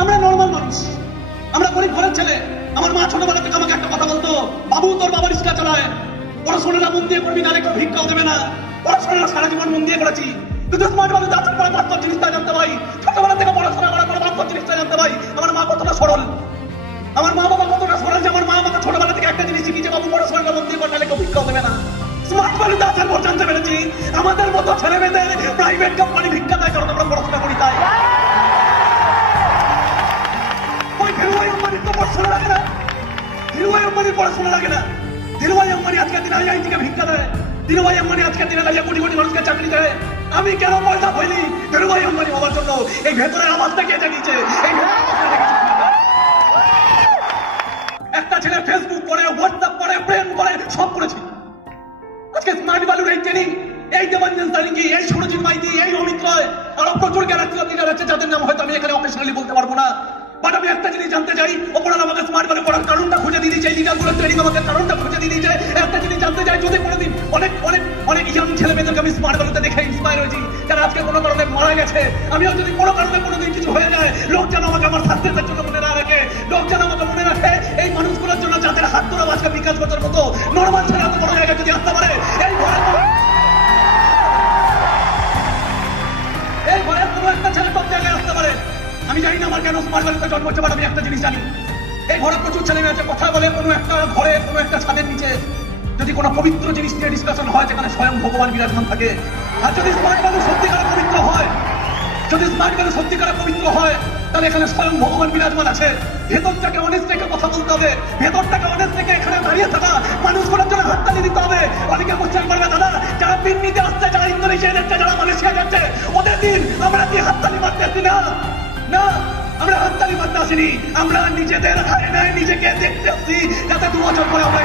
আমরা নর্মাল মানুষ, আমরা গরিব ঘরের ছেলে। আমার মা ছোটবেলা থেকে আমাকে একটা কথা বলতো, বাবু তোর বাবা রিক্সা চালায়, পড়াশোনাটা মন দিয়ে করবি, নাহলে কেউ ভিক্ষাও দেবে না। পড়াশোনাটা সারা জীবন মন দিয়ে করেছি, কিন্তু স্মার্ট ভাবে যাচার করে বাস্তব জিনিসটা জানতে পাই। ছোটবেলা থেকে পড়াশোনা করার পরে বাস্তব জিনিসটা জানতে পাই। আমার মা কতটা সরল, আমার মা বাবা কতটা সরল যে আমার মা আমাকে ছোটবেলা থেকে একটা জিনিস শিখিয়েছে, বাবু পড়াশোনাটা মন দিয়ে কর, নাহলে কেউ ভিক্ষাও দেবে না। স্মার্ট ভাবে যাচার পর জানতে পেরেছি আমাদের মতো ছেলে মেয়েদের প্রাইভেট কোম্পানি ভিক্ষা দেয়, কারণ আমরা পড়াশোনা করি তাই। ওই ধীরুভাই আম্বানির তো পড়াশোনা লাগে না, ধীরুভাই আম্বানির পড়াশোনা লাগে না। ধীরুভাই আম্বানি আজকের দিনে আইআইটি থেকে ভিক্ষা দেয়, ধীরুভাই আম্বানি আজকের দিনে দাঁড়িয়ে কোটি কোটি মানুষকে চাকরি দেয়। আমি কেন পয়সা হইনি ধীরুভাই আম্বানি হওয়ার জন্য? এই ভেতরে আওয়াজটা কে জানিয়েছে? এই একটা ছেলে ফেসবুক করে, হোয়াটসঅ্যাপ করে, প্রেম করে, সব করেছি। আজকে স্মার্ট ভ্যালুর এই ট্রেনিং, এই দেবাঞ্জন তারিঙ্গি, এই সুরজিৎ মাইতি, এই অমিত রয়, আরো প্রচুর গ্যারান্টি লিডার আছে যাদের নাম হয়তো আমি এখানে অফিসিয়ালি বলতে পারবো না। বাট আমি একটা জিনিস জানতে চাই, ওপরাল আমাকে স্মার্ট ভ্যালু করার কারণটা খুঁজে দিয়ে দিয়েছে, এই লিডারগুলোর ট্রেনিং আমাকে কারণটা খুঁজে দিয়ে দিয়েছে। একটা জিনিস জানতে চাই, যদি কোনোদিন অনেক অনেক অনেক ইয়াং ছেলে মেয়েদেরকে আমি স্মার্ট ভ্যালুতে দেখে ইন্সপায়ার হয়েছি, যারা আজকে কোনো কারণে মারা গেছে। আমিও যদি কোনো কারণে কোনোদিন কিছু হয়ে যায়, লোক যেন আমাকে আমার সাকসেসের জন্য মনে না রাখে, লোক যেন আমাকে মনে রাখে এই মানুষগুলোর জন্য যাদের হাত ধরে আজকে বিকাশ করতে মতো নর্মাল ছেলে এত বড় জায়গায় যদি আসতে পারে। এই ঘরের কোনো একটা ছেলে সব জায়গায় আসতে পারে। আমি জানি না আমার কেন স্মার্ট ভ্যালুতে জন্ম হচ্ছে, বাট আমি একটা জিনিস জানি, এই ঘরে প্রচুর ছেলে মেয়ে আছে, কথা বলে কোনো একটা ঘরে, কোনো একটা ছাদের নিচে যদি কোনো পবিত্র জিনিস নিয়ে ডিসকাশন হয়, যেখানে স্বয়ং ভগবান বিরাজমান থাকে। আর যদি স্মার্ট ভ্যালু সত্যিকারের পবিত্র হয়, যদি স্মার্ট ভ্যালু সত্যিকারের পবিত্র হয়, তাহলে এখানে স্বয়ং ভগবান বিরাজমান আছে। ভেতরটাকে অনেস্ট রেখে কথা বলতে হবে, ভেতরটাকে অনেস্ট রেখে এখানে দাঁড়িয়ে থাকা মানুষগুলোর জন্য হাততালি দিতে হবে। অনেকে কোশ্চেন করবে, দাদা যারা পিন্নিতে আসছে, যারা ইন্দোনেশিয়া যাচ্ছে, যারা মালয়েশিয়া যাচ্ছে, ওদের দিন আমরা কি হাততালি মারতে আসছি? না না, আমরা হাততালি মারতে আসিনি, আমরা নিজেদের আয়নায় নিজেকে দেখতে আসছি, যাতে 2 বছর পরে আমরা